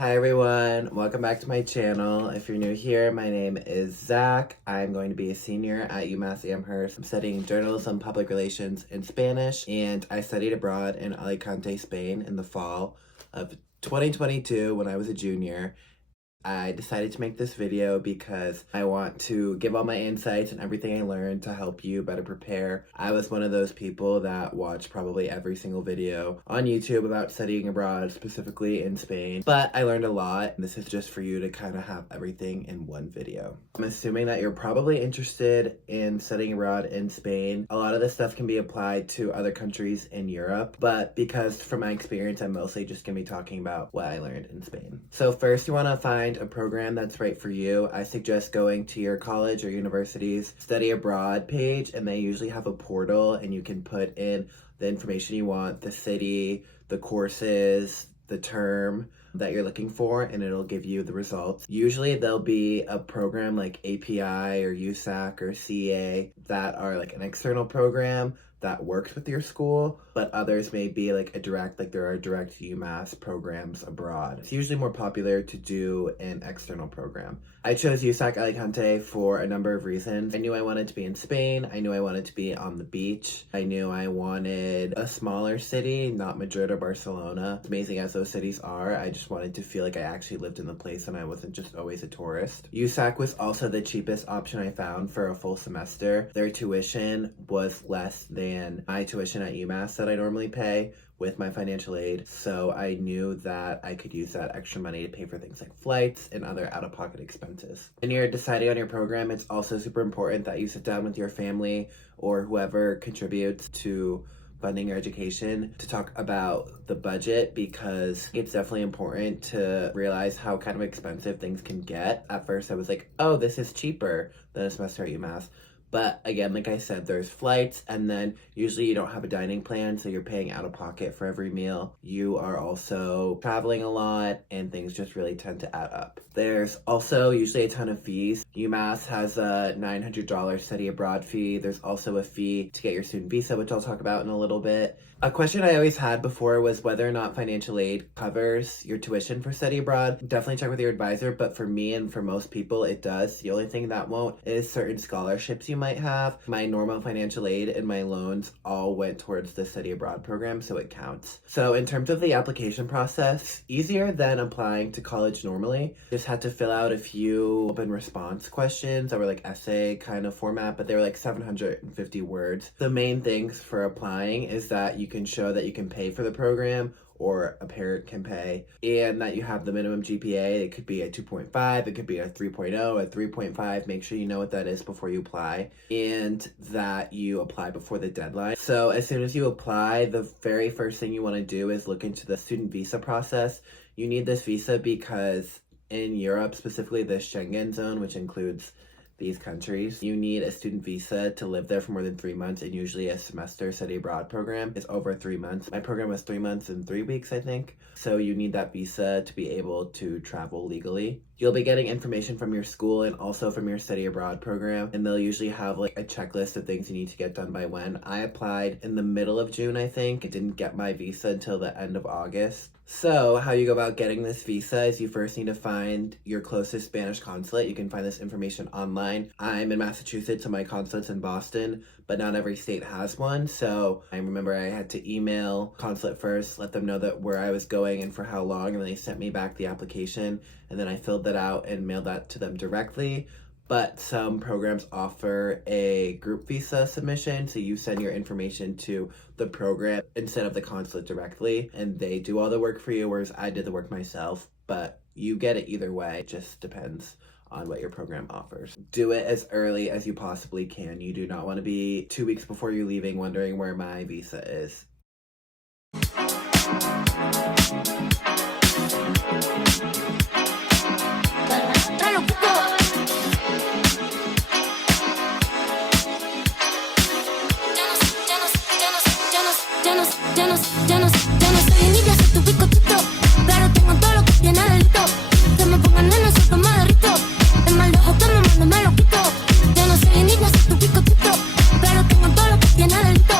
Hi everyone, welcome back to my channel. If you're new here, my name is Zach. I'm going to be a senior at UMass Amherst. I'm studying journalism, public relations, and Spanish, and I studied abroad in Alicante, Spain in the fall of 2022 when I was a junior. I decided to make this video because I want to give all my insights and everything I learned to help you better prepare. I was one of those people that watched probably every single video on YouTube about studying abroad, specifically in Spain, but I learned a lot. This is just for you to kind of have everything in one video. I'm assuming that you're probably interested in studying abroad in Spain. A lot of this stuff can be applied to other countries in Europe, but because from my experience, I'm mostly just gonna be talking about what I learned in Spain. So first, you wanna find a program that's right for you. I suggest going to your college or university's study abroad page, and they usually have a portal and you can put in the information you want, the city, the courses, the term that you're looking for, and it'll give you the results. Usually there'll be a program like API or USAC or CA that are like an external program that works with your school, but others may be like there are direct UMass programs abroad. It's usually more popular to do an external program. I chose USAC Alicante for a number of reasons. I knew I wanted to be in Spain. I knew I wanted to be on the beach. I knew I wanted a smaller city, not Madrid or Barcelona. As amazing as those cities are, I just wanted to feel like I actually lived in the place and I wasn't just always a tourist. USAC was also the cheapest option I found for a full semester. Their tuition was less than my tuition at UMass that I normally pay with my financial aid, so I knew that I could use that extra money to pay for things like flights and other out-of-pocket expenses. When you're deciding on your program, it's also super important that you sit down with your family or whoever contributes to funding your education to talk about the budget, because it's definitely important to realize how kind of expensive things can get. At first I was like, oh, this is cheaper than a semester at UMass. But again, like I said, there's flights, and then usually you don't have a dining plan, so you're paying out of pocket for every meal. You are also traveling a lot, and things just really tend to add up. There's also usually a ton of fees. UMass has a $900 study abroad fee. There's also a fee to get your student visa, which I'll talk about in a little bit. A question I always had before was whether or not financial aid covers your tuition for study abroad. Definitely check with your advisor, but for me and for most people, it does. The only thing that won't is certain scholarships you might have. My normal financial aid and my loans all went towards the study abroad program, so it counts. So in terms of the application process, easier than applying to college normally. Just had to fill out a few open response questions that were like essay kind of format, but they were like 750 words. The main things for applying is that you can show that you can pay for the program, or a parent can pay, and that you have the minimum GPA. It could be a 2.5, it could be a 3.0, a 3.5. Make sure you know what that is before you apply, and that you apply before the deadline. So as soon as you apply, the very first thing you want to do is look into the student visa process. You need this visa because in Europe, specifically the Schengen zone, which includes these countries, you need a student visa to live there for more than 3 months, and usually a semester study abroad program is over 3 months. My program was 3 months and 3 weeks, I think. So you need that visa to be able to travel legally. You'll be getting information from your school and also from your study abroad program, and they'll usually have like a checklist of things you need to get done by when. I applied in the middle of June, I think. I didn't get my visa until the end of August. So how you go about getting this visa is you first need to find your closest Spanish consulate. You can find this information online. I'm in Massachusetts, so my consulate's in Boston, but not every state has one. So I remember I had to email consulate first, let them know that where I was going and for how long, and then they sent me back the application, and then I filled that out and mailed that to them directly. But some programs offer a group visa submission, so you send your information to the program instead of the consulate directly, and they do all the work for you, whereas I did the work myself. But you get it either way, it just depends on what your program offers. Do it as early as you possibly can. You do not want to be 2 weeks before you're leaving wondering where my visa is. Ya no soy niña, soy tu bizcochito, pero tengo todo lo que tiene delito. Que me pongan en el suelo, me derrito. El mal de ojo que me mando, me lo quito. Ya no soy niña, soy tu bizcochito, pero tengo todo lo que tiene delito.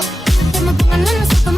Que me pongan en el suelo,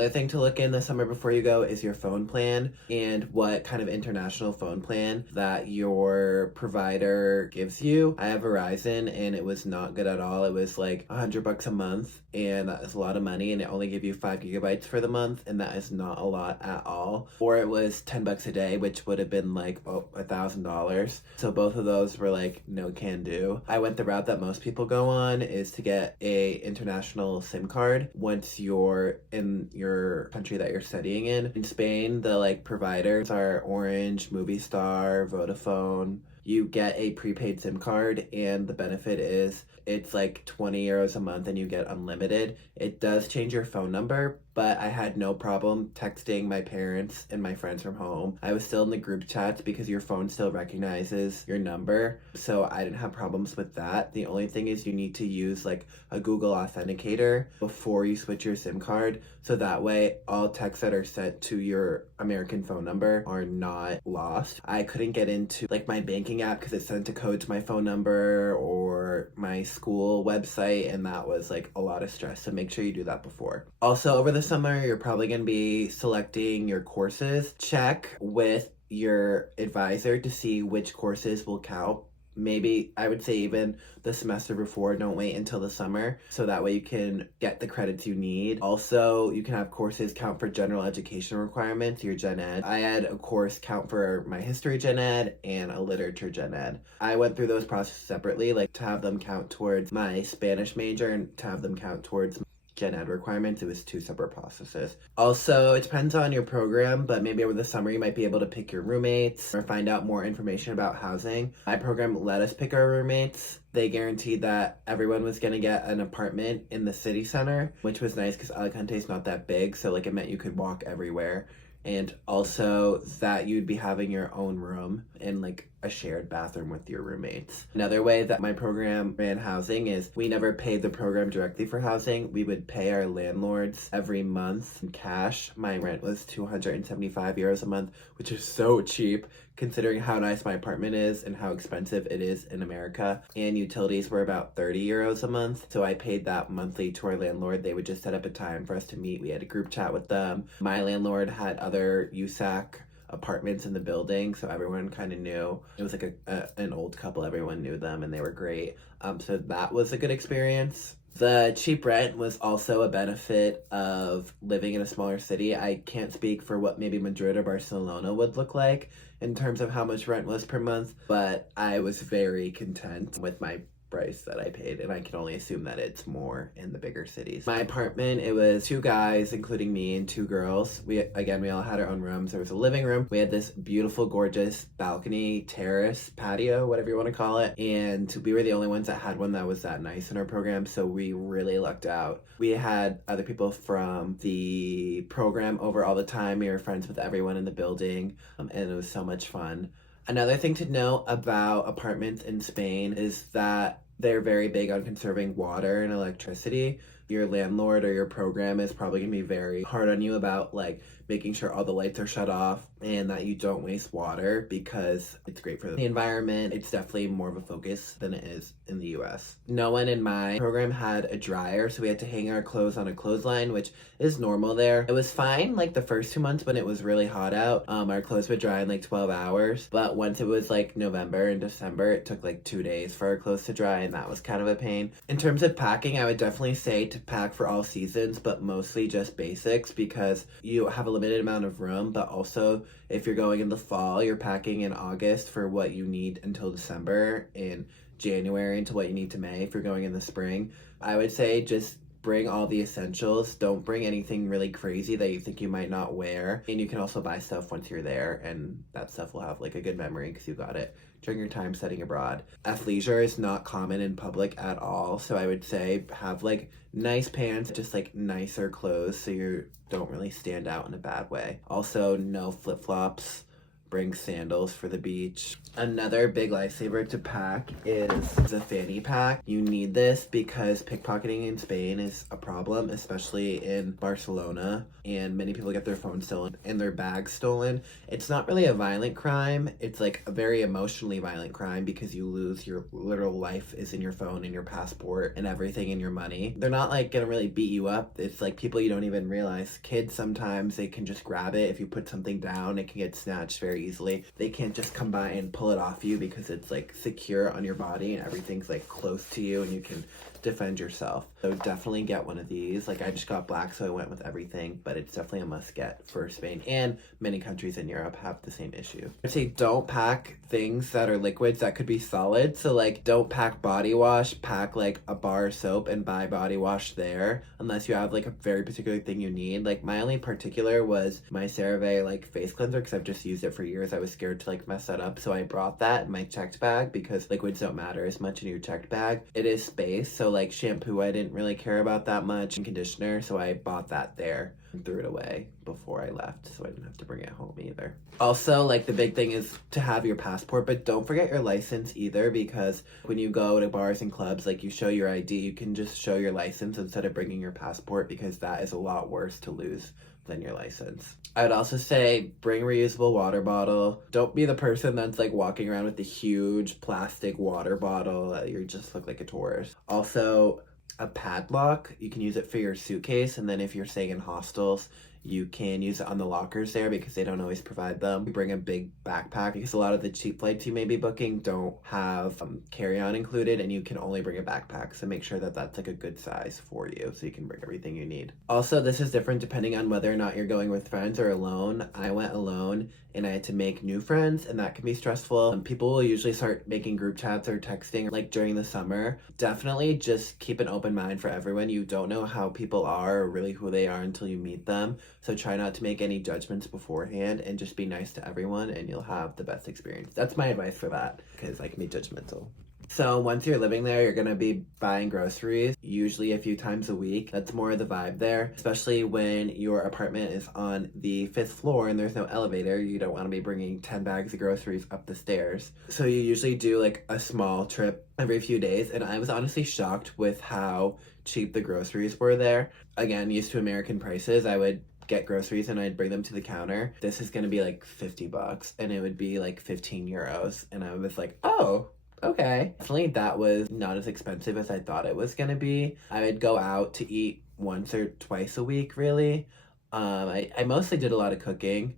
Another thing to look in the summer before you go is your phone plan and what kind of international phone plan that your provider gives you. I have Verizon and it was not good at all. It was like $100 a month, and that is a lot of money, and it only gave you 5 gigabytes for the month, and that is not a lot at all. Or it was $10 a day, which would have been like $1,000. So both of those were like no can do. I went the route that most people go on, is to get a international SIM card once you're in your country that you're studying in. In Spain, the like providers are Orange, Movistar, Vodafone. You get a prepaid SIM card, and the benefit is it's like 20 euros a month and you get unlimited. It does change your phone number, but I had no problem texting my parents and my friends from home. I was still in the group chats because your phone still recognizes your number, so I didn't have problems with that. The only thing is you need to use like a Google Authenticator before you switch your SIM card, so that way all texts that are sent to your American phone number are not lost. I couldn't get into like my banking app because it sent a code to my phone number or my school website, and that was like a lot of stress, so make sure you do that before. Also, over the summer, you're probably going to be selecting your courses. Check with your advisor to see which courses will count. Maybe I would say even the semester before, don't wait until the summer, so that way you can get the credits you need. Also, you can have courses count for general education requirements, your gen ed. I had a course count for my history gen ed and a literature gen ed. I went through those processes separately, like to have them count towards my Spanish major and to have them count towards gen ed requirements. It was 2 separate processes. Also, it depends on your program, but maybe over the summer you might be able to pick your roommates or find out more information about housing. My program let us pick our roommates. They guaranteed that everyone was going to get an apartment in the city center, which was nice because Alicante is not that big, so like it meant you could walk everywhere. And also that you'd be having your own room and like a shared bathroom with your roommates. Another way that my program ran housing is we never paid the program directly for housing. We would pay our landlords every month in cash. My rent was 275 euros a month, which is so cheap considering how nice my apartment is and how expensive it is in America. And utilities were about 30 euros a month. So I paid that monthly to our landlord. They would just set up a time for us to meet. We had a group chat with them. My landlord had other USAC apartments in the building, so everyone kind of knew. It was like an old couple. Everyone knew them and they were great. So that was a good experience. The cheap rent was also a benefit of living in a smaller city. I can't speak for what maybe Madrid or Barcelona would look like in terms of how much rent was per month, but I was very content with my price that I paid, and I can only assume that it's more in the bigger cities. My apartment, it was 2 guys, including me, and 2 girls. We all had our own rooms. There was a living room. We had this beautiful, gorgeous balcony, terrace, patio, whatever you want to call it, and we were the only ones that had one that was that nice in our program, so we really lucked out. We had other people from the program over all the time. We were friends with everyone in the building, and it was so much fun. Another thing to note about apartments in Spain is that they're very big on conserving water and electricity. Your landlord or your program is probably going to be very hard on you about like making sure all the lights are shut off and that you don't waste water because it's great for the environment. It's definitely more of a focus than it is in the US. No one in my program had a dryer, so we had to hang our clothes on a clothesline, which is normal there. It was fine like the first 2 months when it was really hot out. Our clothes would dry in like 12 hours, but once it was like November and December, it took like 2 days for our clothes to dry, and that was kind of a pain. In terms of packing, I would definitely say to pack for all seasons, but mostly just basics because you have a limited amount of room, but also if you're going in the fall, you're packing in August for what you need until December, in January into what you need to May if you're going in the spring. I would say just bring all the essentials. Don't bring anything really crazy that you think you might not wear. And you can also buy stuff once you're there, and that stuff will have like a good memory because you got it during your time studying abroad. Athleisure is not common in public at all, so I would say have like nice pants, just like nicer clothes so you don't really stand out in a bad way. Also, no flip-flops. bring sandals for the beach. Another big lifesaver to pack is the fanny pack. You need this because pickpocketing in Spain is a problem, especially in Barcelona, and many people get their phones stolen and their bags stolen. It's not really a violent crime. It's like a very emotionally violent crime because you lose your literal life is in your phone and your passport and everything and your money. They're not like gonna really beat you up. It's like people you don't even realize. Kids sometimes they can just grab it. If you put something down, it can get snatched very easily. They can't just come by and pull it off you because it's like secure on your body and everything's like close to you and you can defend yourself. So definitely get one of these. Like I just got black, so I went with everything, but it's definitely a must get for Spain, and many countries in Europe have the same issue. I'd say don't pack things that are liquids that could be solid. So like don't pack body wash, pack like a bar of soap and buy body wash there unless you have like a very particular thing you need. Like my only particular was my CeraVe like face cleanser because I've just used it for years. I was scared to like mess that up, so I brought that in my checked bag because liquids don't matter as much in your checked bag. It is space, so like shampoo I didn't really care about that much, and conditioner, so I bought that there and threw it away before I left so I didn't have to bring it home either. Also, like the big thing is to have your passport, but don't forget your license either, because when you go to bars and clubs, like you show your ID, you can just show your license instead of bringing your passport, because that is a lot worse to lose than your license. I would also say bring a reusable water bottle. Don't be the person that's like walking around with the huge plastic water bottle that you just look like a tourist. Also, a padlock. You can use it for your suitcase, and then if you're staying in hostels, you can use it on the lockers there because they don't always provide them. Bring a big backpack because a lot of the cheap flights you may be booking don't have carry-on included, and you can only bring a backpack, so make sure that that's like a good size for you so you can bring everything you need. Also, this is different depending on whether or not you're going with friends or alone. I went alone and I had to make new friends, and that can be stressful. People will usually start making group chats or texting like during the summer. Definitely just keep an open mind for everyone. You don't know how people are or really who they are until you meet them. So try not to make any judgments beforehand and just be nice to everyone, and you'll have the best experience. That's my advice for that, because I can be judgmental. So once you're living there, you're gonna be buying groceries, usually a few times a week. That's more of the vibe there, especially when your apartment is on the 5th floor and there's no elevator. You don't wanna be bringing 10 bags of groceries up the stairs. So you usually do like a small trip every few days, and I was honestly shocked with how cheap the groceries were there. Again, used to American prices, I would get groceries and I'd bring them to the counter. This is gonna be like $50 and it would be like 15 euros. And I was like, oh, okay. Definitely that was not as expensive as I thought it was gonna be. I would go out to eat once or twice a week, really. I mostly did a lot of cooking,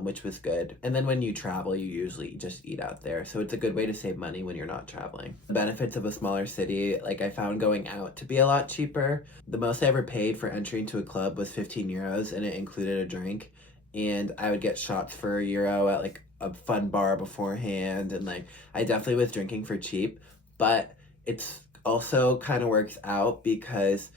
which was good. And then when you travel, you usually just eat out there. So it's a good way to save money when you're not traveling. The benefits of a smaller city, like I found going out to be a lot cheaper. The most I ever paid for entry into a club was 15 euros and it included a drink. And I would get shots for €1 at like a fun bar beforehand, and like I definitely was drinking for cheap, but it's also kind of works out because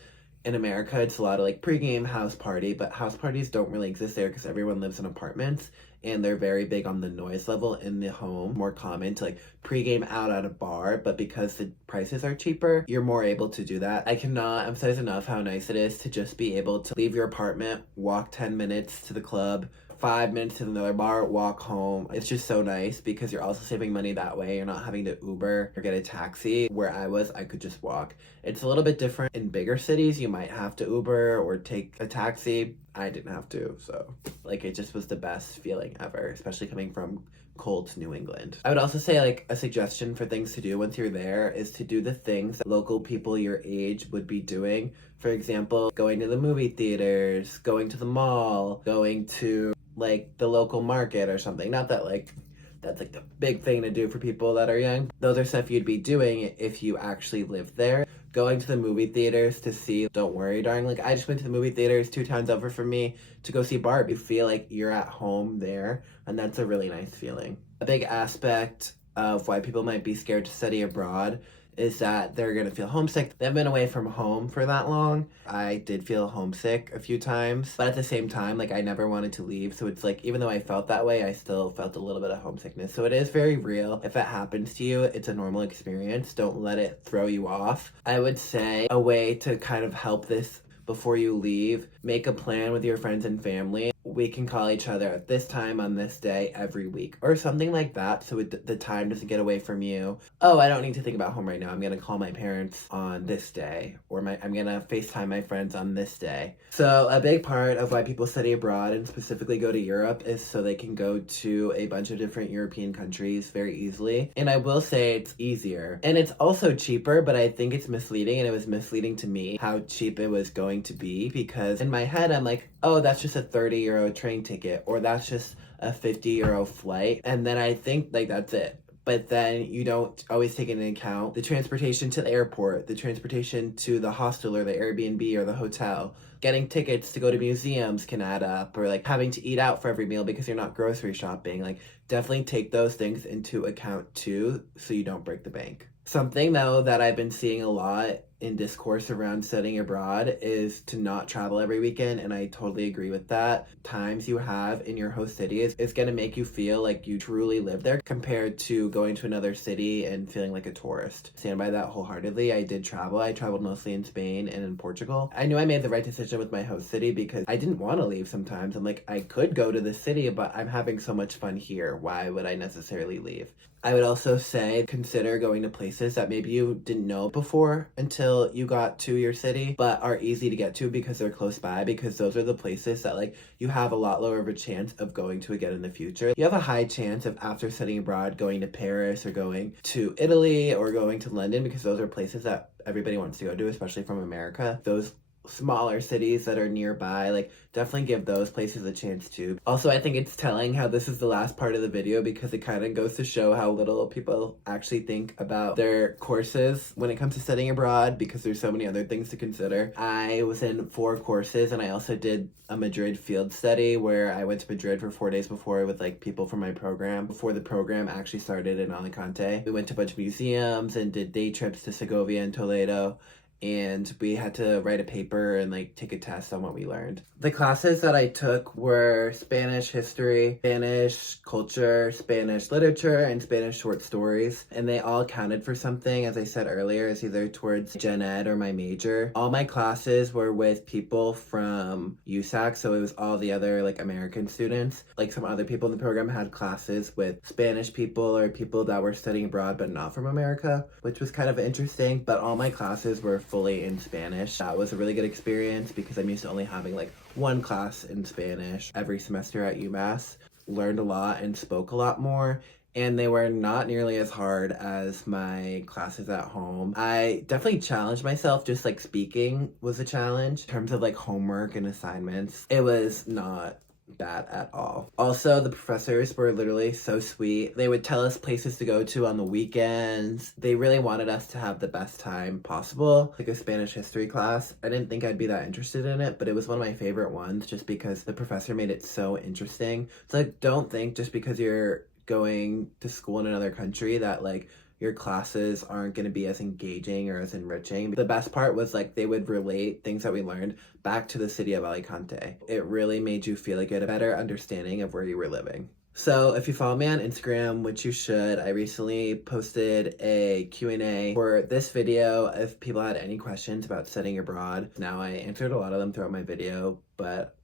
in America it's a lot of like pregame house party, but house parties don't really exist there because everyone lives in apartments and they're very big on the noise level in the home. More common to like pregame out at a bar, but because the prices are cheaper, you're more able to do that. I cannot emphasize enough how nice it is to just be able to leave your apartment, walk 10 minutes to the club, 5 minutes to another bar, walk home. It's just so nice because you're also saving money that way. You're not having to Uber or get a taxi. Where I was, I could just walk. It's a little bit different in bigger cities. You might have to Uber or take a taxi. I didn't have to, so like it just was the best feeling ever, especially coming from cold New England. I would also say like a suggestion for things to do once you're there is to do the things that local people your age would be doing. For example, going to the movie theaters, going to the mall, going to like the local market or something. Not that like that's like the big thing to do for people that are young. Those are stuff you'd be doing if you actually lived there. Going to the movie theaters to see Don't Worry Darling. Like I just went to the movie theaters 2 times over for me to go see Barbie. You feel like you're at home there, and that's a really nice feeling. A big aspect of why people might be scared to study abroad is that they're gonna feel homesick. They've been away from home for that long. I did feel homesick a few times, but at the same time, like I never wanted to leave. So it's like, even though I felt that way, I still felt a little bit of homesickness. So it is very real. If it happens to you, it's a normal experience. Don't let it throw you off. I would say a way to kind of help this before you leave, make a plan with your friends and family. we can call each other at this time on this day every week or something like that, so the time doesn't get away from you. Oh, I don't need to think about home right now. I'm gonna call my parents on this day, or I'm gonna FaceTime my friends on this day. So a big part of why people study abroad and specifically go to Europe is so they can go to a bunch of different European countries very easily. And I will say it's easier. And it's also cheaper, but I think it's misleading, and it was misleading to me how cheap it was going to be, because in my head I'm like, oh, that's just a 30 euro train ticket, or that's just a 50 euro flight, and then I think like that's it. But then you don't always take into account the transportation to the airport, the transportation to the hostel or the Airbnb or the hotel. Getting tickets to go to museums can add up, or like having to eat out for every meal because you're not grocery shopping. Like, definitely take those things into account too, so you don't break the bank. Something though that I've been seeing a lot in discourse around studying abroad is to not travel every weekend, and I totally agree with that. Times you have in your host city is going to make you feel like you truly live there, compared to going to another city and feeling like a tourist. Stand by that wholeheartedly. I did travel. I traveled mostly in Spain and in Portugal. I knew I made the right decision with my host city because I didn't want to leave sometimes. I'm like, I could go to the city, but I'm having so much fun here. Why would I necessarily leave? I would also say consider going to places that maybe you didn't know before until you got to your city, but are easy to get to because they're close by, because those are the places that like you have a lot lower of a chance of going to again in the future. You have a high chance of, after studying abroad, going to Paris or going to Italy or going to London, because those are places that everybody wants to go to, especially from America. Those smaller cities that are nearby, like, definitely give those places a chance too. Also, I think it's telling how this is the last part of the video, because it kind of goes to show how little people actually think about their courses when it comes to studying abroad, because there's so many other things to consider. I was in 4 courses, and I also did a Madrid field study where I went to Madrid for 4 days before with like people from my program, before the program actually started in Alicante. We went to a bunch of museums and did day trips to Segovia and Toledo, and we had to write a paper and like take a test on what we learned. The classes that I took were Spanish history, Spanish culture, Spanish literature, and Spanish short stories, and they all counted for something. As I said earlier, it's either towards gen ed or my major. All my classes were with people from USAC, so it was all the other like American students. Like, some other people in the program had classes with Spanish people or people that were studying abroad but not from America, which was kind of interesting. But all my classes were fully in Spanish. That was a really good experience because I'm used to only having like 1 class in Spanish every semester at UMass. Learned a lot and spoke a lot more, and they were not nearly as hard as my classes at home. I definitely challenged myself. Just like speaking was a challenge. In terms of like homework and assignments, it was not bad at all. Also, the professors were literally so sweet. They would tell us places to go to on the weekends. They really wanted us to have the best time possible. Like a Spanish history class, I didn't think I'd be that interested in it, but it was one of my favorite ones just because the professor made it so interesting. So I don't think just because you're going to school in another country that like your classes aren't going to be as engaging or as enriching. The best part was like they would relate things that we learned back to the city of Alicante. It really made you feel like you had a better understanding of where you were living. So if you follow me on Instagram, which you should, I recently posted a Q&A for this video if people had any questions about studying abroad. Now, I answered a lot of them throughout my video, but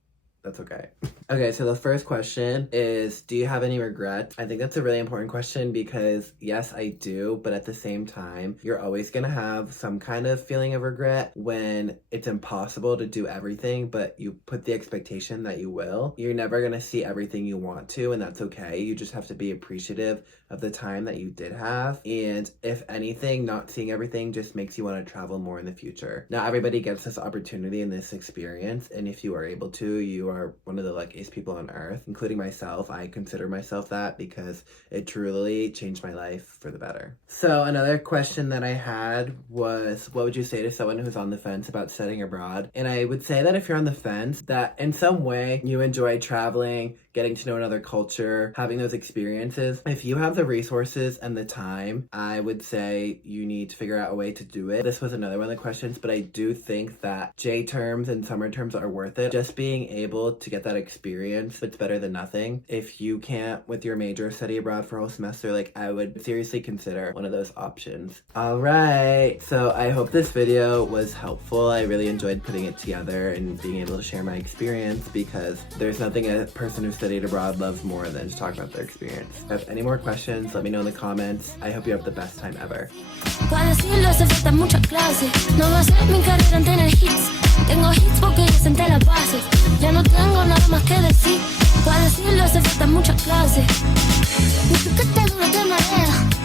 that's okay. Okay, so the first question is, do you have any regrets? I think that's a really important question because yes, I do, but at the same time, you're always gonna have some kind of feeling of regret when it's impossible to do everything, but you put the expectation that you will. You're never gonna see everything you want to, and that's okay. You just have to be appreciative of the time that you did have, and if anything, not seeing everything just makes you want to travel more in the future. Not everybody gets this opportunity and this experience, and if you are able to, you are one of the luckiest people on earth, including myself. I consider myself that because it truly changed my life for the better. So another question that I had was, what would you say to someone who's on the fence about studying abroad? And I would say that if you're on the fence, that in some way you enjoy traveling, getting to know another culture, having those experiences. If you have the resources and the time, I would say you need to figure out a way to do it. This was another one of the questions, but I do think that J terms and summer terms are worth it. Just being able to get that experience, it's better than nothing. If you can't with your major study abroad for a whole semester, like I would seriously consider one of those options. All right, so I hope this video was helpful. I really enjoyed putting it together and being able to share my experience because there's nothing a person who studied abroad loves more than to talk about their experience. If you have any more questions, let me know in the comments. I hope you have the best time ever. Para decirlo hace falta mucha clase. No va a ser mi carrera en tener hits. Tengo hits porque ya senté las bases. Ya no tengo nada más que decir. Para decirlo hace falta mucha clase. Y tú que te dura te marea.